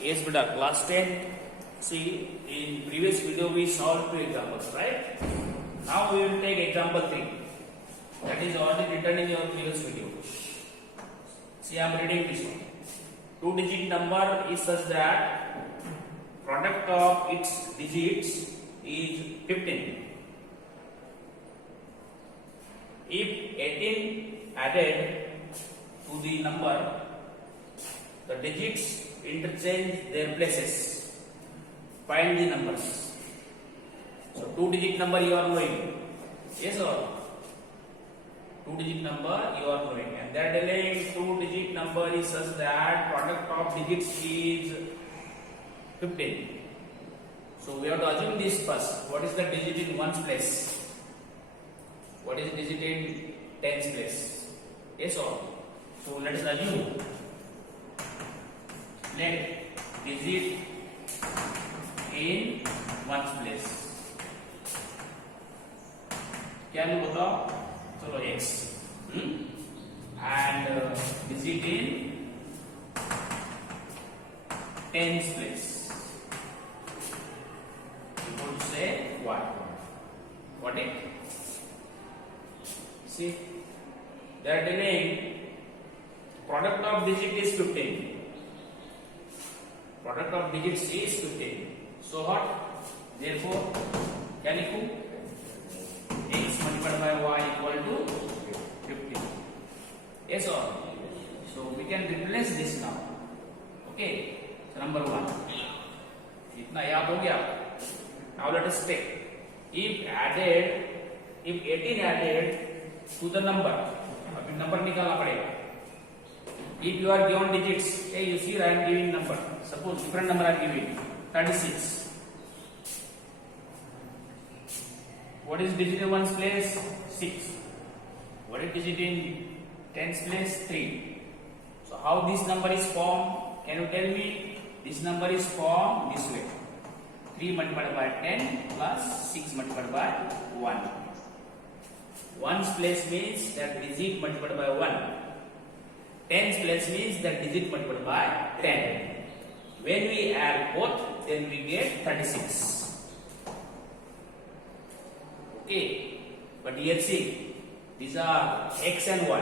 Yes, beta, class 10. See, in previous video we solved 2 examples, right? Now we will take example 3. That is already written in your previous video. See, I am reading this one. 2-digit number is such that product of its digits is 15. If 18 added to the number, the digits interchange their places. Find the numbers. So 2-digit number you are knowing. Yes or no? 2-digit number you are knowing, and they are telling 2-digit number is such that product of digits is 15. So we have to assume this first. What is the digit in ones place? What is the digit in tens place? Yes or no? So let us assume. Let digit in ones place. क्या नहीं बताओ? चलो x and digit in tens place. You want to say what? What it? See, they are telling product of digit is 15. Product of digits is 15. So what? Therefore, क्या लिखूं? X multiplied by y equal to 15. Yes or no? So we can replace this now. Okay. So number 1. इतना याद हो गया? Now let us take. If 18 added to the number, अभी number निकालना पड़ेगा. If you are given digits, hey, you see I am giving number. Suppose different number I am giving 36. What is digit in ones place? 6. What is digit in tens place? 3. So how this number is formed? Can you tell me? This number is formed this way. 3 multiplied by 10 plus 6 multiplied by 1. Ones place means that digit multiplied by 1. Tens place means that digit multiplied by 10. When we add both, then we get 36. Okay, but here see, these are x and y.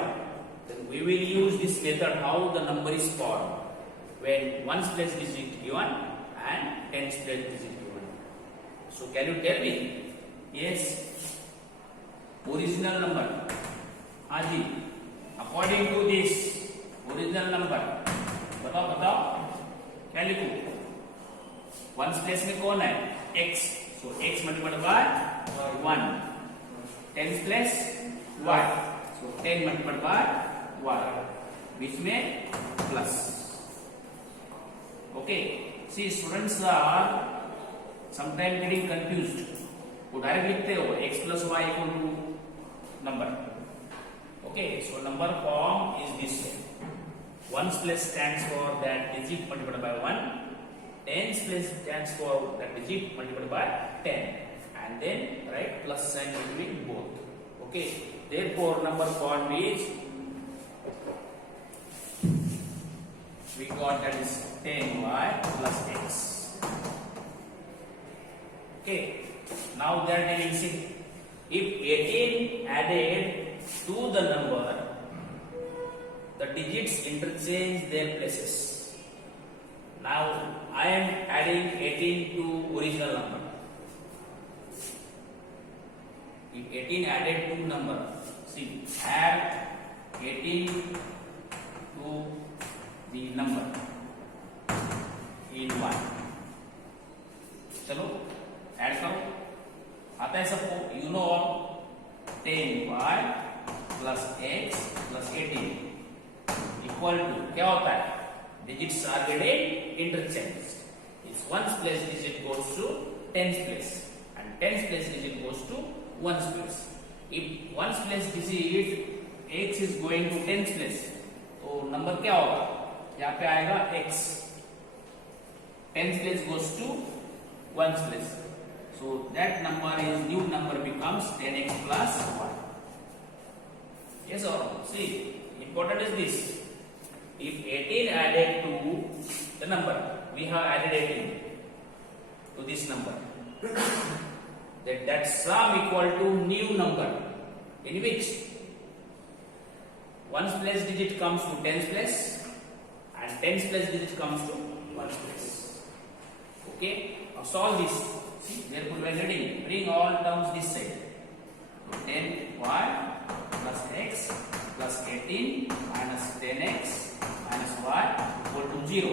Then we will use this method how the number is formed when ones place digit given and tens place digit given. So can you tell me? Yes, original number. Haji, according to this original number, बताओ क्या लिखूं? Ones place में कौन है? x. So x multiplied by 1. Tens place y. So 10 multiplied by y. बीच में plus. Okay. See, students are sometimes getting confused. वो direct लिखते हो x plus y equal to number. Okay. So number form is this way. Ones place stands for that digit multiplied by 1. Tens place stands for that digit multiplied by 10. And then write plus sign between both. Okay. Therefore, number form is we got that is 10y plus x. Okay. Now they are telling if 18 added to the number, the digits interchange their places. Now I am adding 18 to original number. If 18 added to number, see, add 18 to the number in 1. चलो add करो. आता है सबको? You know all. 10y plus x plus 18 equal to क्या होता है? Digits are getting interchanged. If ones place digit goes to tens place and tens place digit goes to ones place. If ones place digit x is going to tens place, तो number क्या होगा? यहाँ पे आएगा x. Tens place goes to ones place. So that number is new number becomes 10x plus 1. Yes or no? See, important is this. If 18 added to the number, we have added 18 to this number. That sum equal to new number in which ones place digit comes to tens place and tens place digit comes to ones place. Okay, now solve this. See, therefore we are getting bring all terms this side. So 10y plus x plus 18 minus 10x minus y equal to 0.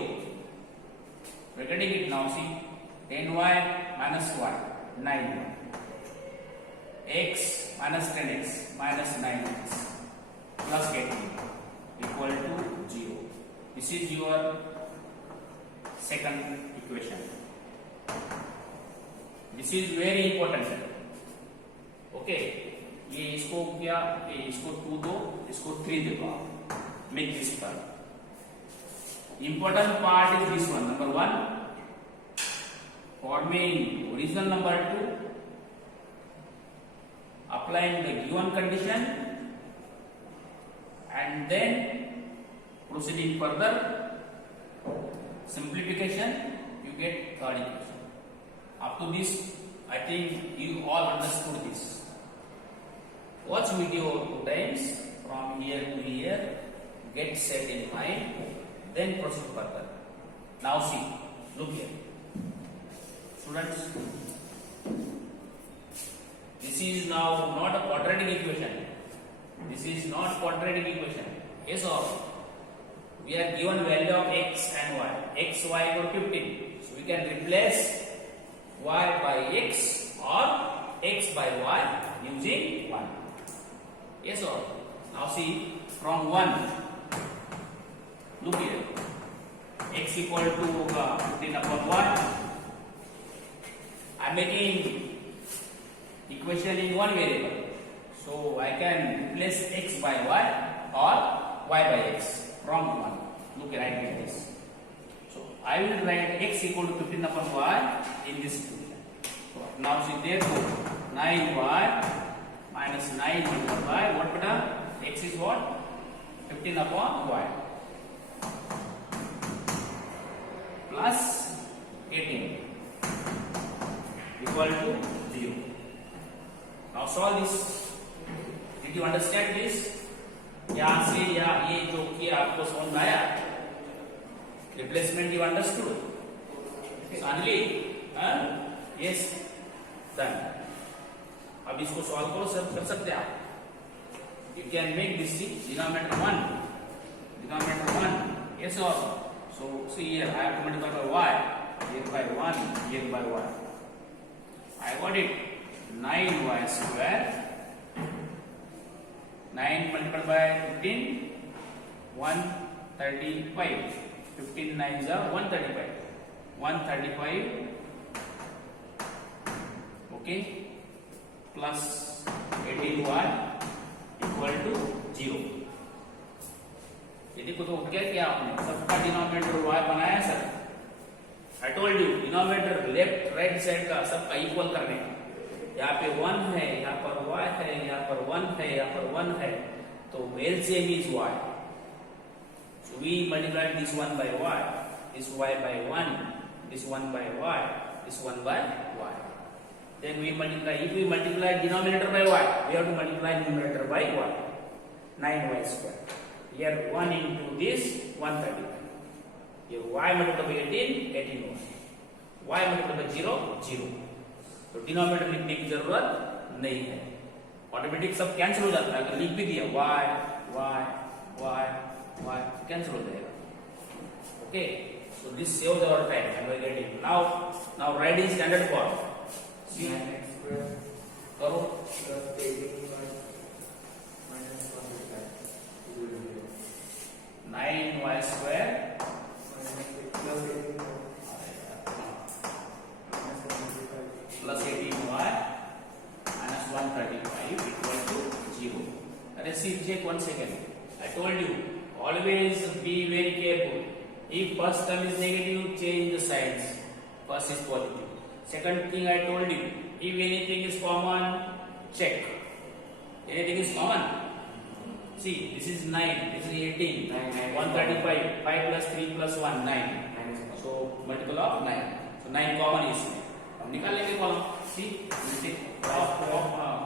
We are getting it now. See, 10y minus y 9y, x minus 10x minus 9x plus 18 equal to 0. This is your second equation. This is very important. Okay, ये इसको क्या, ये इसको 2 दो, इसको 3 दे दो आप, make this part. Important part is this one. Number 1, forming original number 2, applying the given condition, and then proceeding further simplification, you get third equation. Up to this, I think you all understood this. Watch video 2 times from here to here, get set in mind, then proceed further. Now see, look here. Students, this is now not a quadratic equation. This is not quadratic equation. Yes or no? We are given value of x and y. X, y equal to 15. So we can replace y by x or x by y using 1. Yes or no? Now see, from 1, look here. X equal to 15 upon 1. I am making equation in one variable. So I can replace x by y or y by x from 1. Look here, I get this. So I will write x equal to 15 upon y in this equation. So now see, therefore 9y minus 9 divided by what beta? X is what? 15 upon y plus 18 equal to 0. Now solve this. Did you understand this? यहाँ से या ये जो किया आपको समझ में आया? Replacement you understood? Finally, yes, done. अब इसको सॉल्व करो, सब कर सकते हैं आप. You can make this denominator 1, denominator 1. Yes or no? So see here, I have to multiply by y, here by 1, here by y. I got it. 9y square. 9 multiplied by 15, 135. 15 9s are 135. 135. Okay. Plus 18y equal to 0. ये देखो तो क्या किया आपने, सबका denominator y बनाया sir. I told you denominator left right side का सबका इक्वल करने का. यहाँ पे 1 है, यहाँ पर y है, यहाँ पर 1 है, यहाँ पर 1 है, तो LCM is y. So we multiply this 1 by y, this y by 1, this 1 by y, this 1 by y. Then we multiply. If we multiply denominator by y, we have to multiply numerator by y. 9y square. Here 1 into this 135. Here y multiplied by 18, 18y. Y multiplied by 0, 0. तो denominator लिखने की जरूरत नहीं है, automatic सब cancel हो जाता है. अगर लिख भी दिया y y y y cancel हो जाएगा. Okay, so this saves our time and we get it. Now write in standard form. See करो 9y square plus 18y minus 135 equal to 0. Let's see, check 1 second. I told you, always be very careful. If first term is negative, change the signs. First is positive. Second thing I told you, if anything is common, check. Anything is common? See, this is 9, this is 18, 135, 5 plus 3 plus 1, 9. So multiple of 9. So 9 common is. अब निकाल लेंगे column. See,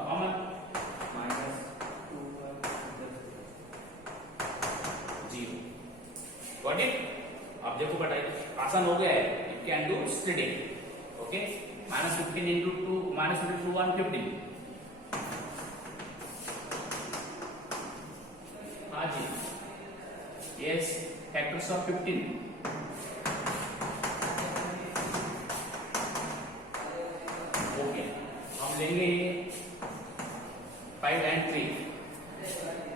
common minus 2 0. Got it? अब देखो बेटा आसान हो गया है. You can do splitting. Okay? Minus 15 into 2, minus 15 to 1, 15. हाँ जी. Yes, factors of 15. Okay. हम लेंगे 5 and 3.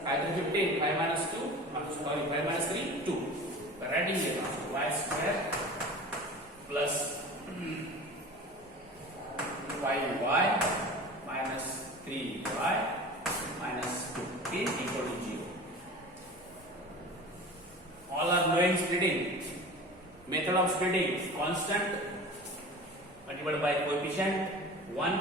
5 to 15, 5 minus 2, sorry, 5 minus 3, 2. Writing it now. Y square plus 5y minus 3y minus 15 equal to 0. All are knowing splitting. Method of splitting: constant multiplied by coefficient 1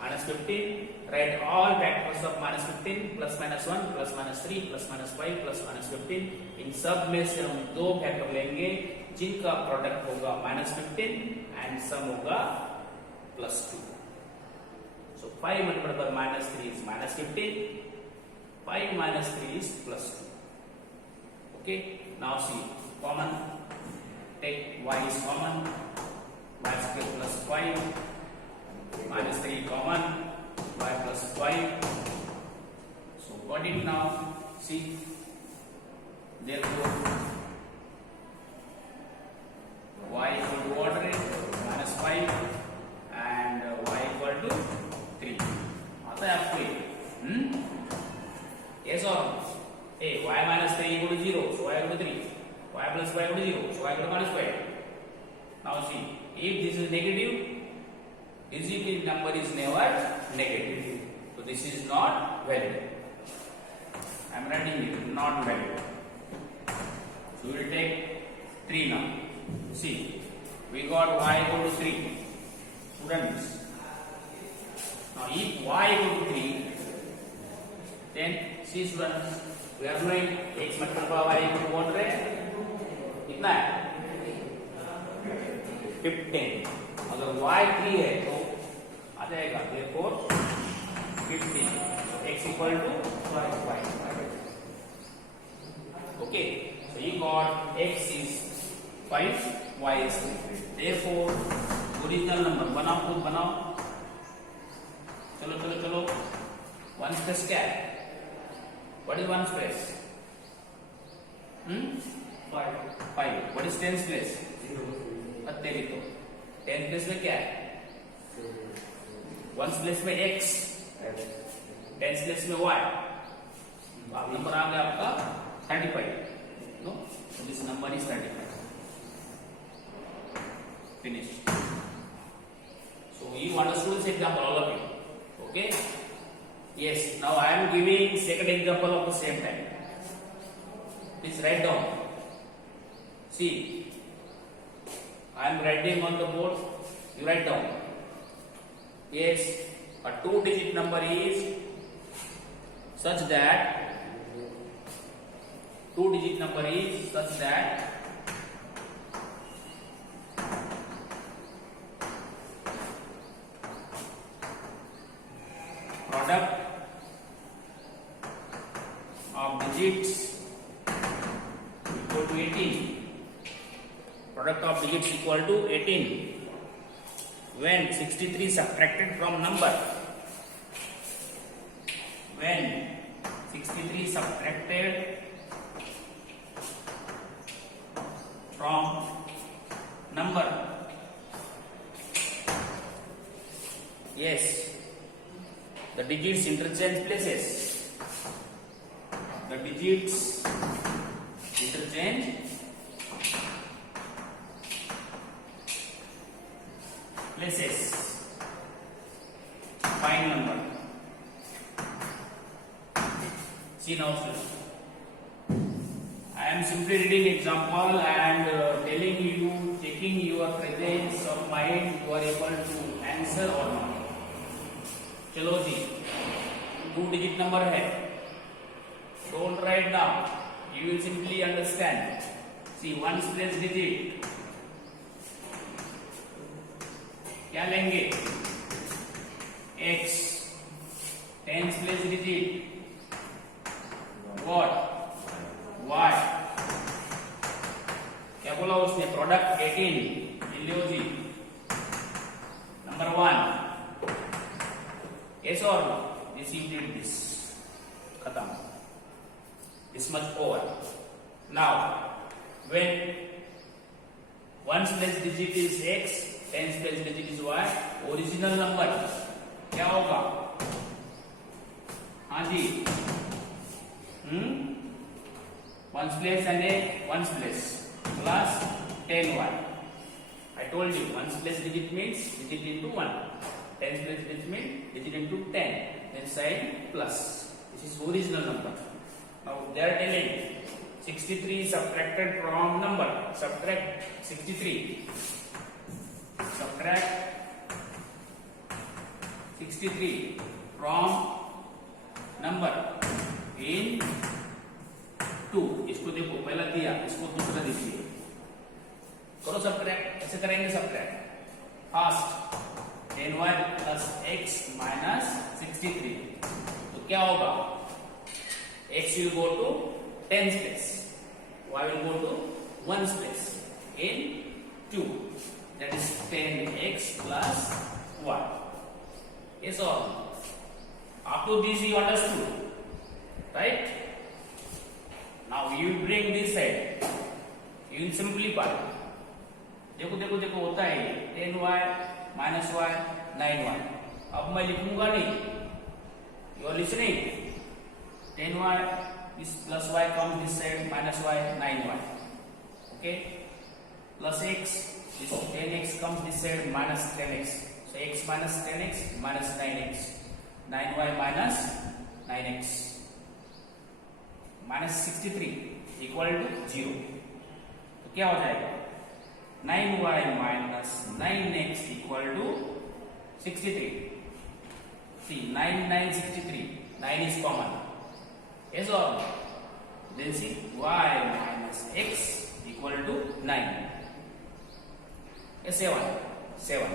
minus 15. Write all factors of minus 15 plus minus 1 plus minus 3 plus minus 5 plus minus 15. इन सब में से हम दो factor लेंगे जिनका product होगा minus 15 and some होगा plus 2. So 5 multiplied by minus 3 is minus 15. 5 minus 3 is plus 2. Okay. Now see, common. Take y is common. Y square plus 5 minus 3 common. Y plus 5. So got it now. See, therefore y equal to what? Minus 5 and y equal to 3. आता है आपको ये? Yes or no? Hey, y minus 3 equal to 0, so y equal to 3. Y plus 5 equal to 0, so y equal to minus 5. Now see, if this is negative, digit number is never negative. So this is not valid. I am writing it, not valid. So we will take 3 now. See, we got y equal to 3. Students, now if y equal to 3, then see students, we are doing x multiplied by y equal to what? कितना है? 15. अगर y 3 है तो आ जाएगा therefore 15. So x equal to 5. Okay. So you got x is 5, y is 3. Therefore original number बनाओ, खुद बनाओ. चलो चलो चलो. 1 space क्या है? What is 1 space? 5. What is 10 place? 0. तेरी तो 10 place में क्या है? 1 place में x, 10 place में y. अब नंबर आ गया आपका 35. No, so this number is 35. Finished. So you understood this example, all of you. Okay? Yes. Now I am giving second example of the same time. Please write down. See, I am writing on the board. You write down. Yes, a 2-digit number is such that product of digits equal to 18. Product of digits equal to 18 when 63 subtracted from number. When 63 subtracted from number. Yes, the digits interchange places. The digits interchange places. Find number. See now, students. I am simply reading example and telling you, checking your presence of mind, you are able to answer or not. चलो जी, 2 digit number है Don't write down. You will simply understand. See, ones place digit. क्या लेंगे? X. Tens place digit. What? Y. क्या बोला उसने? Product 18. Leo ji. Number 1. Yes or no? This you did this. Khatam. This much over. Now, when ones place digit is X, tens place digit is Y, original number क्या होगा? हाँ जी. Ones place and a ones place plus 10Y. I told you ones place digit means digit into 1. Tens place digit means digit into 10. Then sign plus. This is original number. Now they are telling 63 subtracted from number. Subtract 63. Subtract 63 from number in 2. इसको देखो पहला दिया, इसको दूसरा दीजिए. करो subtract. ऐसे करेंगे subtract. Fast 10y plus x minus 63. तो क्या होगा? X will go to tens place, y will go to ones place in 2. That is 10x plus y. Yes or no? Up to this you understood, right? Now you bring this side. You will simplify. देखो देखो देखो होता है 10y minus y 9y. अब मैं लिखूंगा नहीं. You are listening? 10y is plus y comes this side, minus y 9y. Okay? Plus x is 10x comes this side, minus 10x. So x minus 10x minus 9x. 9y minus 9x minus 63 equal to 0. तो क्या हो जाएगा? 9y minus 9x equal to 63. See, 9, 9, 63. 9 is common. Yes or no? Then see, y minus x equal to 9. Yes, 7. 7.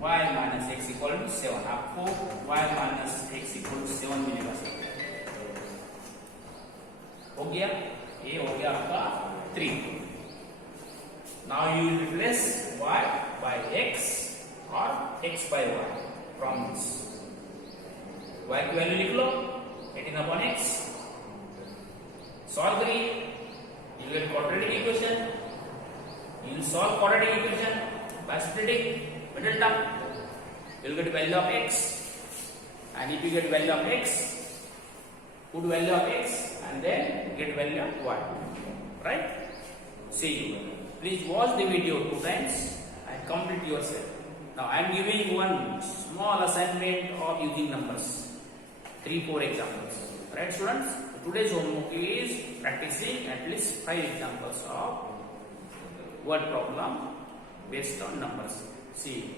Y minus x equal to 7. आपको y minus x equal to 7 मिलेगा. हो गया? ये हो गया आपका 3. Now you will replace y by x or x by y from this. Y की value लिख लो 18 upon x. Solve 3. You get quadratic equation. You will solve quadratic equation by splitting middle term. You will get value of x, and if you get value of x, put value of x and then get value of y. Right? See you. Please watch the video 2 times and complete yourself. Now I am giving one small assignment of using numbers. 3-4 examples. Right, students? Today's homework is practicing at least 5 examples of word problem based on numbers. See.